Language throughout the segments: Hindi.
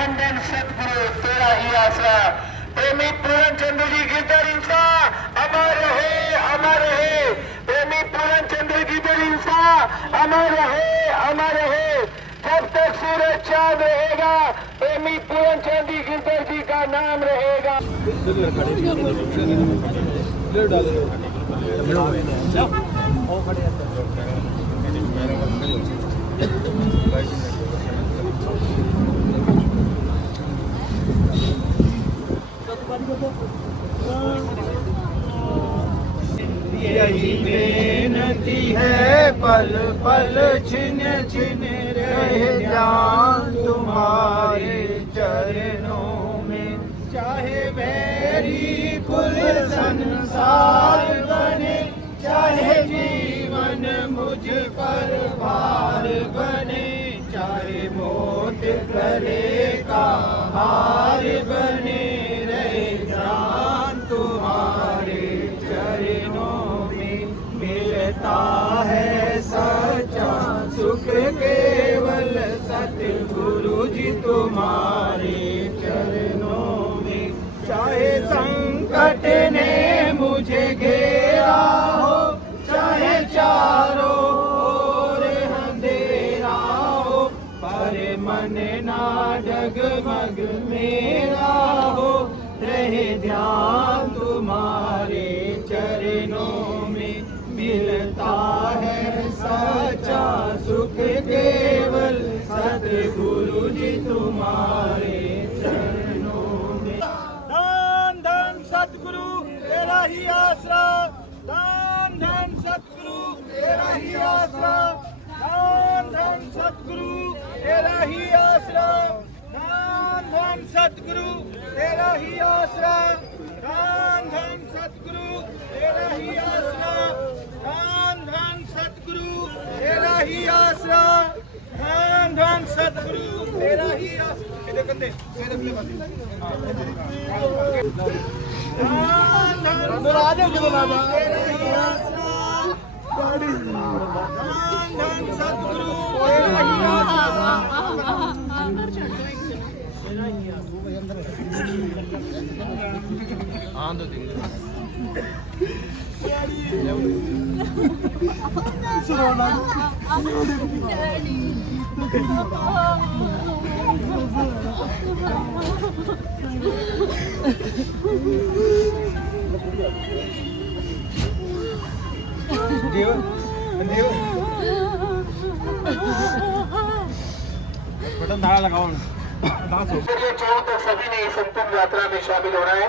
धन धन सतगुरु तेरा ही आसरा। प्रेमी पूरन चंद्र जी गिरधर इंसा अमर रहे, अमर रहे। प्रेमी पूरन चंद्र गिरधर इंसा अमर रहे, अमर रहे। जब तक सूरज चांद रहेगा प्रेमी पूरन चंद्र गिरधर जी का नाम रहेगा। यही बेनती है पल पल छिन छिन रहे ध्यान तुम्हारे चरणों में। चाहे वैरी कुल संसार बने, चाहे जीवन मुझ पर भार बने, चाहे मौत गले का हार बने, रहे ध्यान तुम्हारे चरणों में। मिलता है सच्चा सुख केवल सतगुरु जी तुम्हारे चरणों में। चाहे संकट ने मुझे घेरा हो, चाहे चारों ओर अंधेरा हो, पर मन ना डगमग मेरा हो, रहे ध्यान तुम्हारे चरणों में। मिलता है सच्चा सुख केवल सतगुरु जी तुम्हारे चरणों में। धन धन सतगुरु तेरा ही आसरा, धन धन सतगुरु तेरा ही आसरा, धन धन सतगुरु तेरा ही आसरा, धन धन सतगुरु तेरा ही आसरा, धन धन सतगुरु तेरा ही आसरा, धन धन सतगुरु तेरा ही आसरा, धन धन सतगुरु तेरा ही आसरा। इधर कंधे इधर ले बात धन धन राजा के बना तेरा ही आसरा, धन धन सतगुरु तेरा ही आसरा। बटन धारा लगाओ ना। चौक तक सभी ने इस अंतिम यात्रा में शामिल होना है।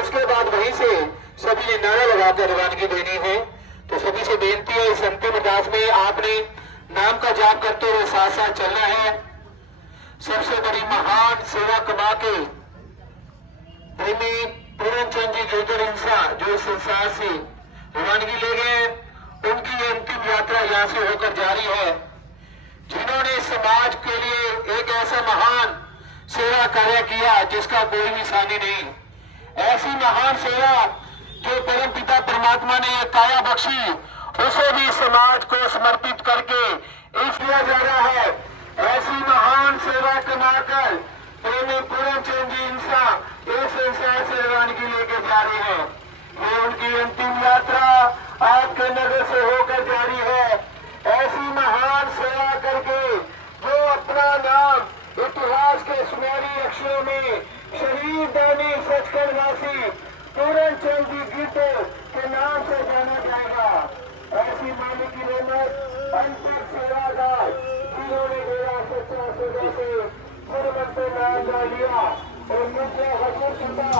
उसके बाद वहीं से सभी ने नारा लगाकर रवानगी देनी है। तो सभी से बेनती है इस अंतिम अरदास में आपने नाम का जाप करते हुए साथ साथ चलना है। सबसे बड़ी महान सेवा कमा के प्रेमी पूरन चंद जी गिरधर इंसा जो इस संसार से रवानगी ले गए, उनकी ये अंतिम यात्रा यहाँ से होकर जारी है। जिन्होंने समाज के लिए एक ऐसा महान सेवा कार्य किया जिसका कोई भी सानी नहीं, ऐसी महान सेवा जो परम पिता परमात्मा ने ये काया बख्शी, उसे भी समाज को समर्पित करके इस किया जा रहा है। ऐसी महान सेवा कमाकर प्रेमी पूरन चंद जी इंसा इस संसार से रवानगी लेके जा रहे हैं। ये उनकी अंतिम यात्रा आपके नगर से होकर जारी है। ऐसी महान सेवा करके जो अपना नाम इतिहास के सुनहरी अक्षरों में शहीद दानी सचखंड वासी पूरन चंद जी गिरधर के नाम से जाना जाएगा। ऐसी मालिक की रहमत अंतिम सेवादार जिन्होंने मेरा सच्चा सौदा से गुरमत से नाम डाल लिया और मुझे हजूर सुनता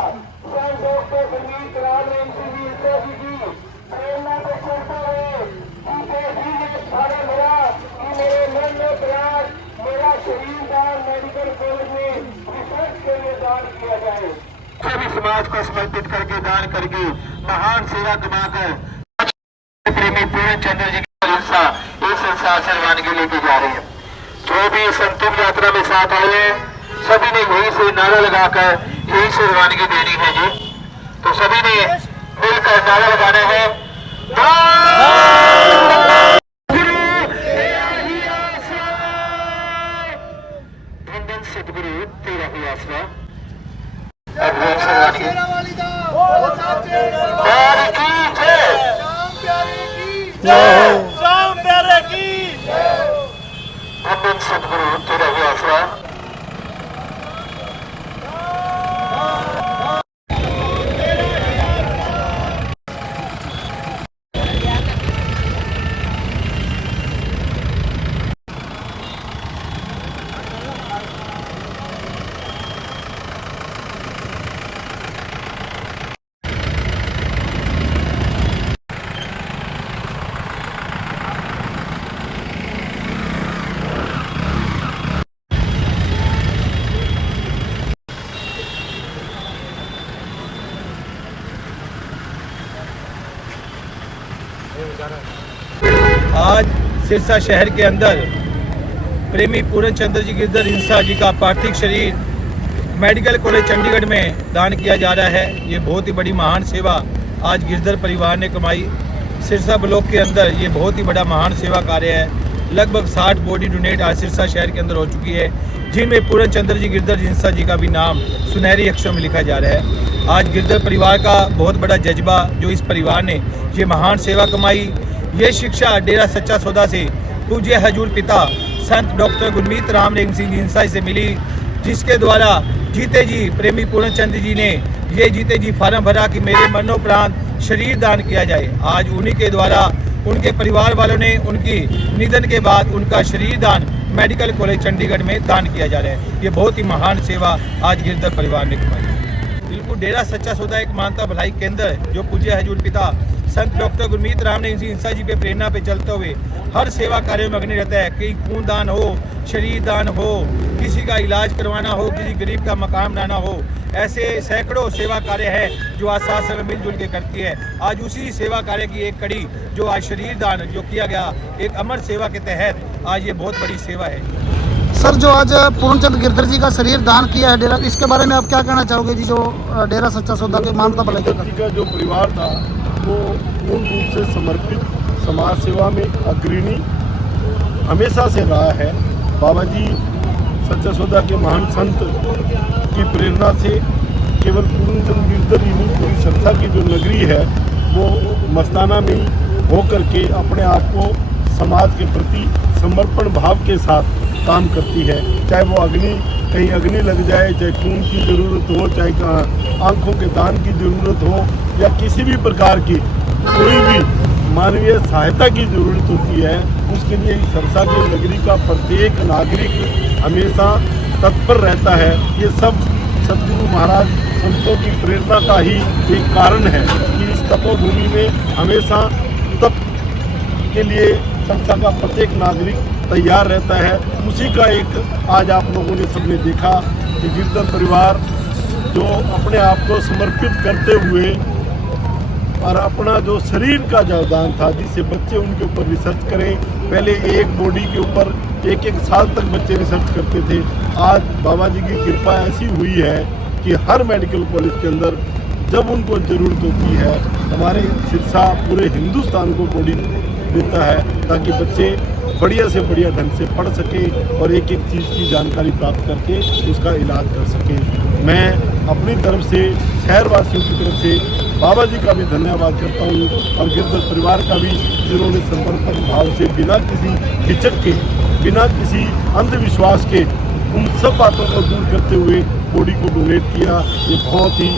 संत डॉक्टर संगीत राम जी की प्रेरणा को सुनते हुए उनके भी भाड़ा भरा कि मेरे मन में प्रयास मेरा शहीद दान मेडिकल कॉलेज में रिसर्च के लिए दान किया जाए। सभी समाज को समर्पित करके दान करके महान सेवा कमाकर प्रेमी पूरन चंद्र जी की इस संसार से रवानगी लेके जा रहे हैं। जो भी इस अंतिम यात्रा में साथ आए हैं सभी ने यहीं से नारा लगाकर यहीं से रवानगी देनी है जी। तो सभी ने मिलकर नारा लगाना है, सतगुरु तेरा ही आसरा। अगले सवाल की वाली दा बोल साचे और की जय। शाम प्यारे की जय। शाम प्यारे की अगले सतगुरु तेरा ही आसरा। आज सिरसा शहर के अंदर प्रेमी पूरन चंद्र जी गिरधर हिंसा जी का पार्थिव शरीर मेडिकल कॉलेज चंडीगढ़ में दान किया जा रहा है। ये बहुत ही बड़ी महान सेवा आज गिरधर परिवार ने कमाई। सिरसा ब्लॉक के अंदर ये बहुत ही बड़ा महान सेवा कार्य है। लगभग 60 बॉडी डोनेट आज सिरसा शहर के अंदर हो चुकी है, जिनमें पूरन चंद्र जी गिरधर हिंसा जी का भी नाम सुनहरी अक्षरों में लिखा जा रहा है। आज गिरधर परिवार का बहुत बड़ा जज्बा जो इस परिवार ने ये महान सेवा कमाई, ये शिक्षा डेरा सच्चा सौदा से पूज्य हजूर पिता संत डॉक्टर गुरमीत राम रेंग सिंह हिंसा से मिली, जिसके द्वारा जीते जी प्रेमी पूर्ण चंद्र जी ने ये जीते जी फार्म भरा कि मेरे मरणोपरांत शरीर दान किया जाए। आज उन्हीं के द्वारा उनके परिवार वालों ने उनकी निधन के बाद उनका शरीर दान मेडिकल कॉलेज चंडीगढ़ में दान किया जा रहा है। ये बहुत ही महान सेवा आज गिरधर परिवार ने कमाई। बिल्कुल डेरा सच्चा सौदा एक मानवता भलाई केंद्र है जो पूज्य हजूर पिता संत डॉक्टर गुरमीत राम रेंग सिंह हिंसा जी पे प्रेरणा पे चलते हुए हर सेवा कार्यों में अग्नि रहता है। कहीं खून दान हो, शरीर दान हो, किसी का इलाज करवाना हो, किसी गरीब का मकान बनाना हो, ऐसे सैकड़ों सेवा कार्य है जो आज साथ साथ मिलजुल के करती है। आज उसी सेवा कार्य की एक कड़ी जो आज शरीर दान जो किया गया एक अमर सेवा के तहत आज ये बहुत बड़ी सेवा है। सर, जो आज पूर्णचंद गिरधर जी का शरीर दान किया है डेरा, इसके बारे में आप क्या कहना चाहोगे जी? जो डेरा सच्चा सौदा के मानवता भलाई का जो परिवार था वो पूर्ण रूप से समर्पित समाज सेवा में अग्रणी हमेशा से रहा है। बाबा जी सच्चा सौदा के महान संत की प्रेरणा से केवल पूर्णचंद गिरधर ही नहीं, पूरी संस्था की जो नगरी है वो मस्ताना में होकर के अपने आप को समाज के प्रति समर्पण भाव के साथ काम करती है। चाहे वो कहीं अग्नि लग जाए, चाहे खून की ज़रूरत हो, चाहे आंखों के दान की ज़रूरत हो, या किसी भी प्रकार की कोई भी मानवीय सहायता की ज़रूरत होती है, उसके लिए इस सरसा की नगरी का प्रत्येक नागरिक हमेशा तत्पर रहता है। ये सब सतगुरु महाराज संतों की प्रेरणा का ही एक कारण है कि इस तपोभूमि में हमेशा तप के लिए संस्था का प्रत्येक नागरिक तैयार रहता है। उसी का एक आज आप लोगों ने सबने देखा कि गिरधर परिवार जो अपने आप को समर्पित करते हुए और अपना जो शरीर का जो दान था, जिससे बच्चे उनके ऊपर रिसर्च करें, पहले एक बॉडी के ऊपर एक साल तक बच्चे रिसर्च करते थे। आज बाबा जी की कृपा ऐसी हुई है कि हर मेडिकल कॉलेज के अंदर जब उनको ज़रूरत होती है, हमारे सिरसा पूरे हिंदुस्तान को बॉडी देता है ताकि बच्चे बढ़िया से बढ़िया ढंग से पढ़ सकें और एक चीज़ की जानकारी प्राप्त करके उसका इलाज कर सकें। मैं अपनी तरफ से शहरवासियों की तरफ से बाबा जी का भी धन्यवाद करता हूँ और गिरधर परिवार का भी, जिन्होंने समर्पण भाव से बिना किसी हिचक के, बिना किसी अंधविश्वास के उन सब बातों को दूर करते हुए बॉडी को डोनेट किया। ये बहुत ही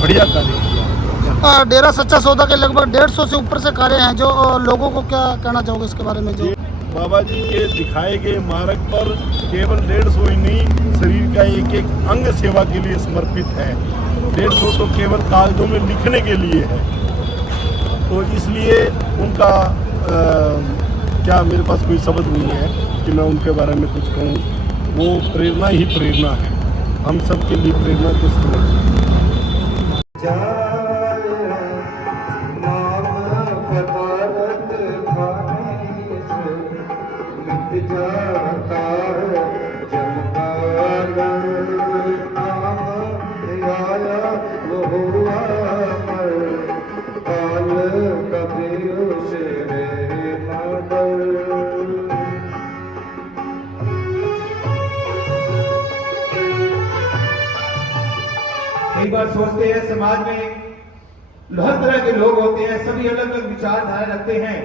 बढ़िया कार्य किया। डेरा सच्चा सौदा के लगभग 150 से ऊपर से कार्य हैं, जो लोगों को क्या कहना चाहोगे इसके बारे में? जो बाबा जी के दिखाए गए मार्ग पर केवल 150 ही नहीं, शरीर का एक अंग सेवा के लिए समर्पित है। 150 तो केवल कागजों में लिखने के लिए है। तो इसलिए उनका क्या मेरे पास कोई शब्द नहीं है कि मैं उनके बारे में कुछ कहूँ। वो प्रेरणा ही प्रेरणा है, हम सब के लिए प्रेरणा के स्रोत। कई बार सोचते हैं समाज में हर तरह के लोग होते हैं, सभी अलग अलग विचारधारा रखते हैं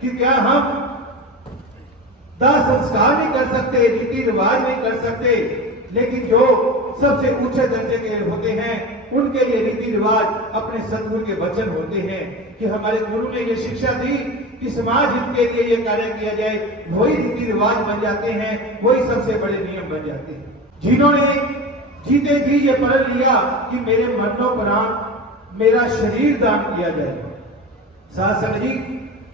कि क्या हम दाह संस्कार नहीं कर सकते, रीति रिवाज नहीं कर सकते, लेकिन जो सबसे ऊंचे दर्जे के होते हैं उनके लिए रीति रिवाज अपने सदगुरु के वचन होते हैं कि हमारे गुरु ने ये शिक्षा दी कि समाज हित के लिए ये कार्य किया जाए, वही रीति रिवाज बन जाते हैं, वही सबसे बड़े नियम बन जाते हैं। जिन्होंने जीते जी ये प्रण लिया कि मेरे मरणोपरांत मेरा शरीर दान किया जाए। साथ संग जी,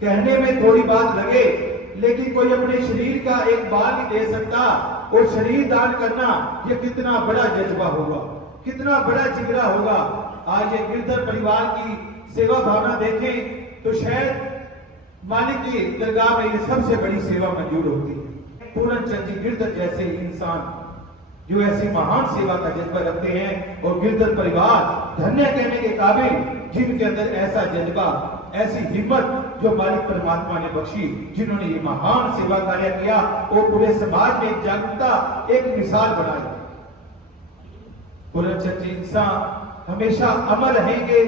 कहने में थोड़ी बात लगे, लेकिन कोई अपने शरीर का एक बाल नहीं दे सकता, और शरीर दान करना ये कितना बड़ा जज्बा होगा, कितना बड़ा जिगरा होगा। आज ये गिरधर परिवार की सेवा भावना देखें तो शायद मालिक की दरगाह में ये सबसे बड़ी सेवा मंजूर होती है। पूरन चंद जी गिरधर जैसे इंसान जो ऐसी महान सेवा का जज्बा रखते हैं, और गिरधर परिवार धन्य कहने के काबिल जिनके अंदर ऐसा जज्बा, ऐसी हिम्मत जो मालिक परमात्मा ने बख्शी, जिन्होंने ये महान सेवा कार्य किया और पूरे समाज में एक जागरूकता, एक मिसाल बनाई। पूरन चंद जी इंसान हमेशा अमर रहेंगे,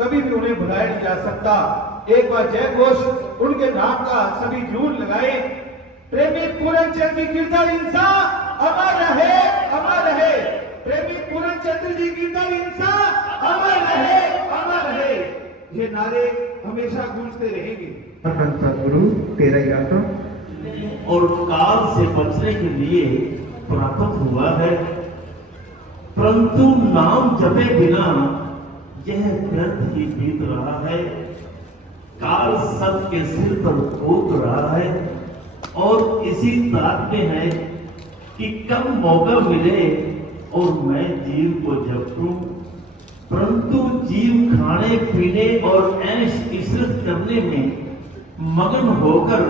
कभी भी उन्हें भुलाया नहीं जा सकता। एक बार जय घोष उनके नाम का सभी जरूर लगाए। प्रेमी पूरन चंद जी गिरधर इंसान अमर रहे, अमर रहे। प्रेमी पूरन चंद जी गिरधर इंसान अमर रहे, अमर रहे। ये नारे हमेशा गूंजते रहेंगे। सदगुरु तेरा यात्रा और काल से बचने के लिए प्राप्त हुआ है, परंतु नाम जपे बिना यह व्यर्थ ही बीत रहा है। काल सबके सिर पर कूद रहा है और इसी ताक में है कि कब मौका मिले और मैं जीव को जपूं, परंतु जीव खाने पीने और ऐश इशरत करने में मगन होकर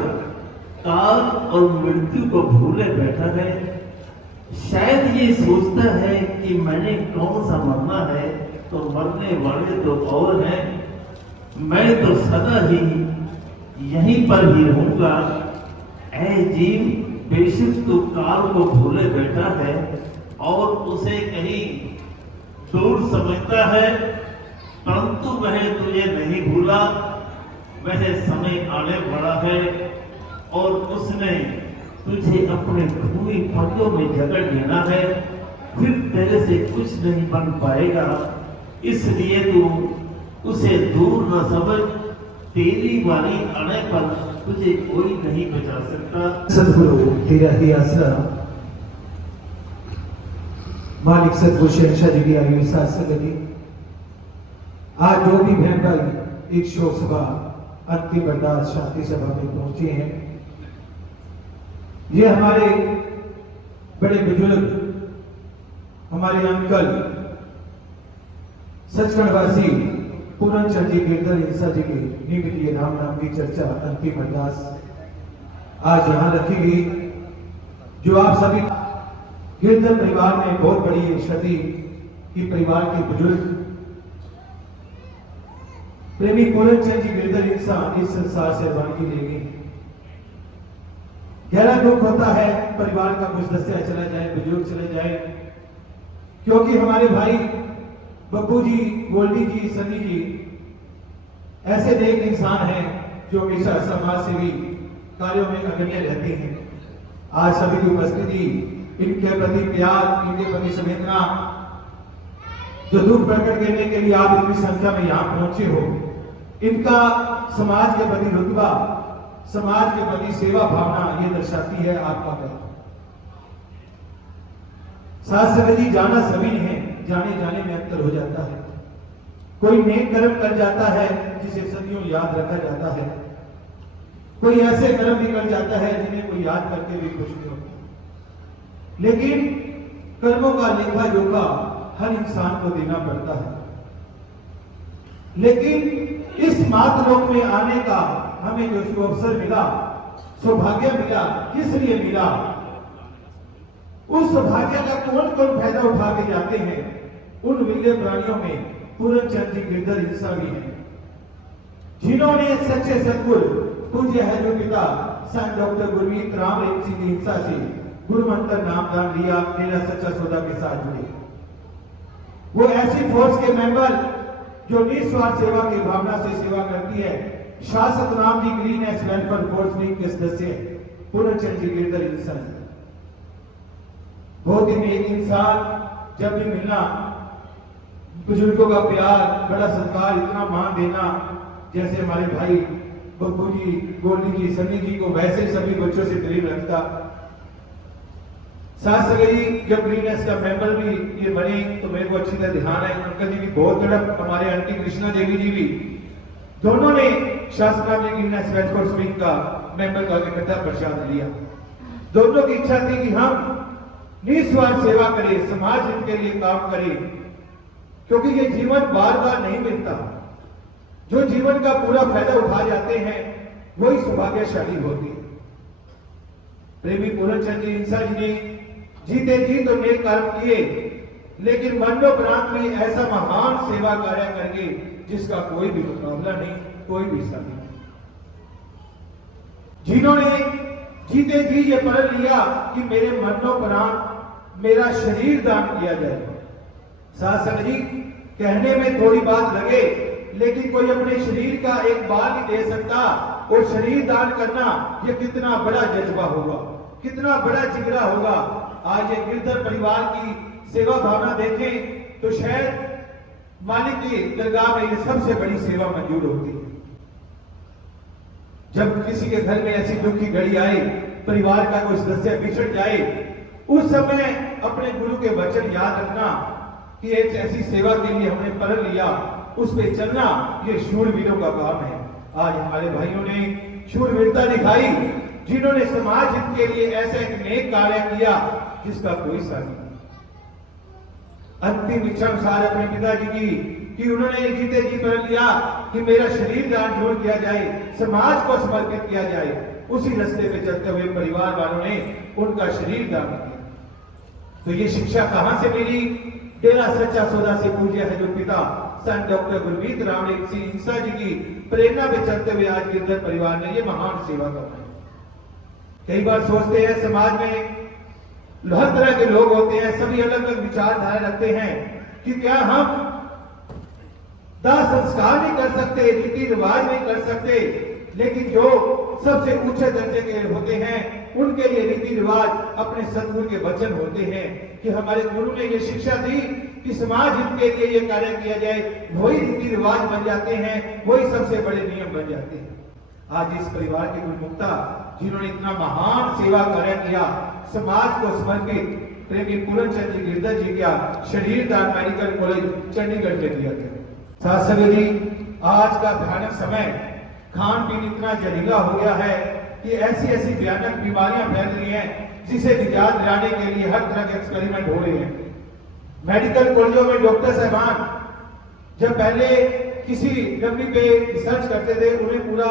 काल और मृत्यु को भूले बैठा है। शायद ये सोचता है कि मैंने कौन सा मरना है, तो मरने वाले तो और हैं, मैं तो सदा ही यहीं पर ही रहूंगा। ऐ जीव, बेशक तू काल को भूले बैठा है और उसे कहीं दूर समझता है, परंतु वह तुझे नहीं भूला। वह समय आने वाला है और उसने तुझे अपने खूनी पदों में जकड़ लेना है, फिर तेरे से कुछ नहीं बन पाएगा। इसलिए तू उसे दूर न समझ, तेरी बारी आने पर तुझे कोई नहीं बचा सकता। सदगुरु तेरा ही आसरा, मालिक सदगुरु शहंशाह जी की आयु साथ संगति। आज जो भी बहन भाई एक शोक सभा अंतिम अरदास शांति सभा में पहुंचे हैं, ये हमारे बड़े बुजुर्ग, हमारे अंकल सचखंडवासी पूरन चंद जी गिरधर इंसा जी के निमित्त राम नाम की चर्चा अंतिम अरदास आज यहाँ रखी गई। जो आप सभी गिरधर परिवार में बहुत बड़ी क्षति की, परिवार के बुजुर्ग प्रेमी पूरन चंद जी गिरधर इंसान इस संसार से रवानगी ले गई। गहरा दुख होता है परिवार का कुछ दस्या चला जाए, बुजुर्ग चले जाए, क्योंकि हमारे भाई बब्बू जी, गोल्डी जी, सनी जी ऐसे नेक इंसान हैं जो हमेशा समाज सेवी कार्यों में अग्रणी रहते हैं। आज सभी की उपस्थिति, इनके प्रति प्यार, इनके प्रति संवेदना, जो दुख प्रकट करने के लिए आप इतनी संख्या में यहाँ पहुंचे हो, इनका समाज के प्रति रुतबा, समाज के प्रति सेवा भावना ये दर्शाती है आपका कर्म। साथ संगत जी, जाना सभी ने है, जाने जाने में अंतर हो जाता है। कोई नेक कर्म कर जाता है जिसे सदियों याद रखा जाता है, कोई ऐसे कर्म भी कर जाता है जिन्हें कोई याद करके भी खुश नहीं होता। लेकिन कर्मों का लेखा जोखा हर इंसान को देना पड़ता है। लेकिन इस मातलोक में आने का हमें जो शुभ अवसर मिला, सौभाग्य मिला, किस लिए मिला? उस सौभाग्य का कौन कौन फायदा उठा के जाते हैं? उन विरले प्राणियों में पूरन चंद जी गिरधर इंसा भी हैं, जिन्होंने सच्चे सदगुरु पूज्य है जो पिता संत डॉक्टर गुरमीत राम रेम सिंह इंसा से गुरु मंत्र नाम दान लिया, मेरा सच्चा सौदा के साथ जुड़े। वो ऐसी फोर्स के मेंबर जो निस्वार्थ सेवा की भावना से सेवा करती है। शासक Ram ji greenness welfare force wing के सदस्य पूर्णचंद जी गिरधर इंसान, बहुत ही नेक इंसान। जब भी मिलना, बुजुर्गों का प्यार, बड़ा सत्कार, इतना मान देना, जैसे हमारे भाई बब्बू जी, गोल्डी जी, सनी जी को वैसे सभी बच्चों से प्रेम रखता। साथ सगे जब ग्रीननेस का मेंबर भी ये बने तो मेरे को अच्छी तरह ध्यान है, अंकल जी भी बहुत तड़प, हमारे आंटी कृष्णा देवी जी भी, दोनों ने शासना में ग्रीननेस वेलफेयर विंग का मेंबर का इकट्ठा प्रसाद लिया। दोनों की इच्छा थी कि हम निस्वार्थ सेवा करें, समाज हित के लिए काम करें, क्योंकि ये जीवन बार बार नहीं मिलता। जो जीवन का पूरा फायदा उठा जाते हैं वही सौभाग्यशाली होती है। प्रेमी पूर्णचंद जी इंसा जी ने जीते जी तो नेक कर्म किए, लेकिन मरणोपरांत में ऐसा महान सेवा कार्य करके जिसका कोई भी मुकाबला नहीं, कोई भी साथी नहीं। जिन्होंने जीते जी ये प्रण लिया कि मेरे मरणोपरांत मेरा शरीर दान किया जाएगा। शासक जी, कहने में थोड़ी बात लगे, लेकिन कोई अपने शरीर का एक बाल नहीं दे सकता, और शरीर दान करना ये कितना बड़ा जज्बा होगा, कितना बड़ा जिगरा होगा। आज ये गिरधर परिवार की सेवा भावना देखें तो शायद मालिक की दरगाह में ये सबसे बड़ी सेवा मंजूर होती है। जब किसी के घर में ऐसी दुख की घड़ी आए, परिवार का कोई सदस्य बिछड़ जाए, उस समय अपने गुरु के वचन याद रखना कि एक ऐसी सेवा के लिए हमने प्रण लिया, उस पे चलना ये शूरवीरों का काम है। आज हमारे भाइयों ने शूरवीरता दिखाई, जिन्होंने समाज हित के लिए ऐसा एक नेक कार्य किया जिसका कोई साथी नहीं। अंतिम इच्छा अनुसार अपने पिताजी की कि उन्होंने जीते जी प्रण लिया कि मेरा शरीर दान जरूर किया जाए, समाज को समर्पित किया जाए। उसी रास्ते पे चलते हुए परिवार वालों ने उनका शरीर दान किया। तो ये शिक्षा कहां से मिली? डेरा सच्चा सौदा से पूज्य है जो पिता संत डॉक्टर गुरमीत राम सिंह इंसा जी की प्रेरणा पे चलते हुए आज गिरधर परिवार ने ये महान सेवा करना है। कई बार सोचते हैं समाज में हर तरह के लोग होते हैं, सभी अलग अलग विचारधारा रखते हैं कि क्या हम दाह संस्कार नहीं कर सकते, रीति रिवाज नहीं कर सकते, लेकिन जो सबसे ऊंचे दर्जे के होते हैं उनके लिए रीति रिवाज अपने सदगुरु के वचन होते हैं कि हमारे गुरु ने ये शिक्षा दी कि समाज हित के लिए ये कार्य किया जाए, वही रीति रिवाज बन जाते हैं, वही सबसे बड़े नियम बन जाते हैं। आज इस परिवार के गुरुमुक्ता जिन्होंने इतना महान सेवा कार्य किया, समाज को समर्पित प्रेमी पूर्णचंद जी गिरधर जी का शरीर दान मेडिकल कॉलेज चंडीगढ़ में दिया गया। साथ सभी आज का भयानक समय, खान पीन इतना जहरीला हो गया है कि ऐसी ऐसी भयानक बीमारियां फैल रही हैं जिसे निजात दिलाने के लिए हर तरह के एक्सपेरिमेंट हो रहे हैं। मेडिकल कॉलेजों में डॉक्टर साहबान जब पहले किसी बीमारी पे रिसर्च करते थे, उन्हें पूरा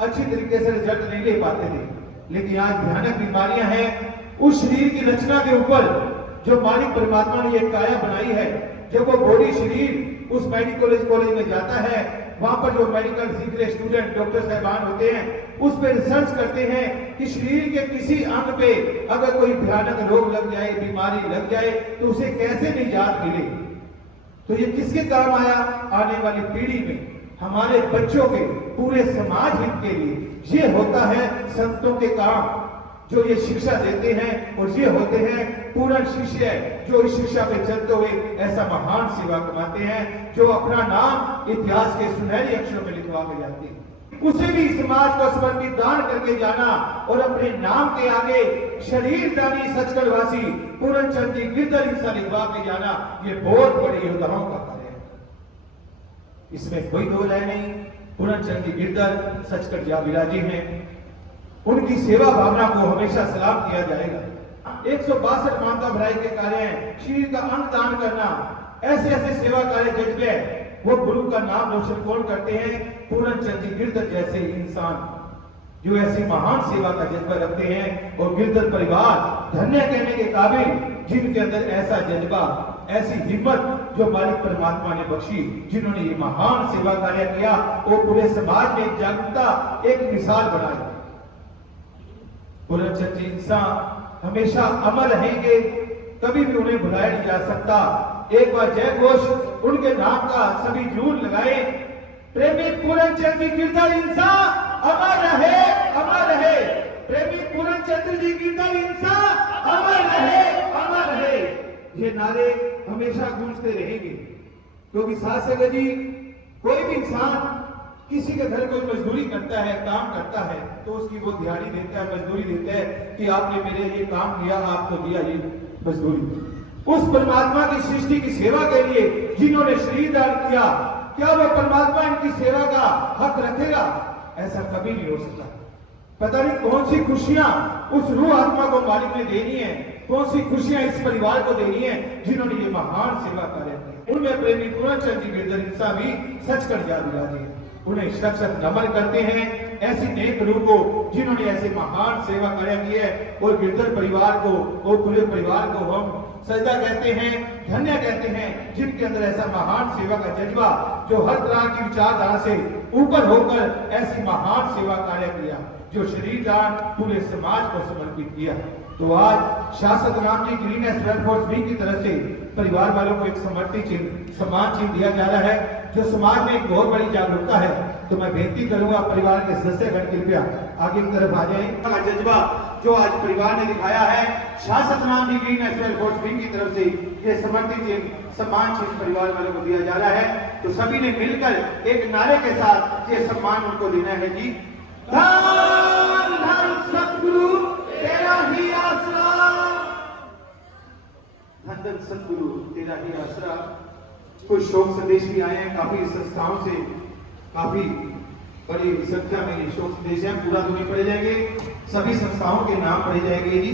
अच्छी तरीके से रिजल्ट नहीं ले पाते थे, लेकिन आज भयानक बीमारियां हैं। उस शरीर की रचना के ऊपर जो मालिक परमात्मा ने ये काया बनाई है, जब वो बॉडी शरीर उस मेडिकल कॉलेज में जाता है, वहां पर जो मेडिकल सीख रहे स्टूडेंट डॉक्टर साहबान होते हैं उस पर रिसर्च करते हैं कि शरीर के किसी अंग पे अगर कोई भयानक रोग लग जाए, बीमारी लग जाए, तो उसे कैसे निजात मिले। तो ये किसके काम आया? आने वाली पीढ़ी में हमारे बच्चों के, पूरे समाज हित के लिए ये होता है संतों के काम जो ये शिक्षा देते हैं, और ये होते हैं पूर्ण शिष्य जो इस शिक्षा पे चलते हुए ऐसा महान सेवा कमाते हैं, जो अपना नाम इतिहास के सुनहरे अक्षरों में लिखवा के जाते हैं। उसे भी समाज को समर्पित दान करके जाना और अपने नाम के आगे शरीर दानी सचखंड वासी पूर्णचंद जी गिरधर इंसा लिखवा के जाना, ये बहुत बड़ी योद्धाओं का कार्य है, इसमें कोई दो राय नहीं। पूर्णचंद जी गिरधर सचखंड जा विराजी हैं, उनकी सेवा भावना को हमेशा सलाम किया जाएगा। 162 मानता भलाई के कार्य हैं, शरीर का अंग दान करना, ऐसे ऐसे सेवा कार्य जज्बे, वो गुरु का नाम रोशन कौन करते हैं? पूर्णचंद जी गिरधर जैसे इंसान जो ऐसी महान सेवा का जज्बा रखते हैं। और गिरधर परिवार धन्य कहने के काबिल, जिनके अंदर ऐसा जज्बा, ऐसी हिम्मत जो मालिक परमात्मा ने बख्शी, जिन्होंने ये महान सेवा कार्य किया, वो पूरे समाज में जागरूकता एक मिसाल बनाई। पूर्णचंद जी इंसान हमेशा अमर रहेंगे, कभी भी उन्हें भुलाया नहीं जा सकता। एक बार जय घोष उनके नाम का सभी जरूर लगाएं। प्रेमी पूरनचंद जी गिरधर इंसा अमर रहे, अमर रहे। प्रेमी पूरनचंद जी गिरधर इंसा अमर रहे, अमर रहे। ये नारे हमेशा गूंजते रहेंगे, क्योंकि साथ संगत जी कोई भी इंसान किसी के घर कोई मजदूरी करता है, काम करता है, तो उसकी वो दिहाड़ी देता है, मजदूरी देता है कि आपने मेरे ये काम किया, आपको दिया ये मजदूरी। उस परमात्मा की सृष्टि की सेवा के लिए जिन्होंने शरीर दान किया, क्या वो परमात्मा इनकी सेवा का हक रखेगा? ऐसा कभी नहीं हो सकता। पता नहीं कौन सी खुशियां उस रूह आत्मा को मालिक ने देनी है, कौन सी खुशियां इस परिवार को देनी है जिन्होंने ये महान सेवा कार्य किया। उनमें प्रेमी पूरनचंद जी गिरधर इंसा भी सच कर याद दिलाते हैं। उन्हें शत नमन करते हैं ऐसी नेक रूह को जिन्होंने ऐसे महान सेवा कार्य की है। और गिरधर परिवार को और पूरे परिवार को हम सजदा कहते हैं, धन्य कहते हैं, जिनके अंदर ऐसा महान सेवा का जज्बा, जो हर तरह की विचारधारा से ऊपर होकर ऐसी महान सेवा कार्य किया, जो शरीर दान पूरे समाज को समर्पित किया। तो आज शासक Ram ji green welfare wing की तरफ से परिवार वालों को एक समर्पित चिन्ह, सम्मान चिन्ह दिया जा रहा है, जो समाज में एक बहुत बड़ी जागरूकता है। तो मैं बेनती करूंगा परिवार के सदस्यगण कृपया आगे की तरफ आ जाएं। जज्बा जो आज परिवार ने दिखाया है, शासक Ram ji green welfare wing की तरफ से ये समर्पित चिन्ह, सम्मान चिन्ह परिवार वालों को दिया जा रहा है। तो सभी ने मिलकर एक नारे के साथ ये सम्मान उनको देना है जी। धन धन सतगुरु तेरा ही आसरा, धन धन सतगुरु तेरा ही आसरा। कुछ शोक संदेश भी आए हैं काफी संस्थाओं से, काफी बड़ी संख्या में शोक संदेश हैं। पूरा तो नहीं पढ़े जाएंगे, सभी संस्थाओं के नाम पढ़े जाएंगे जी।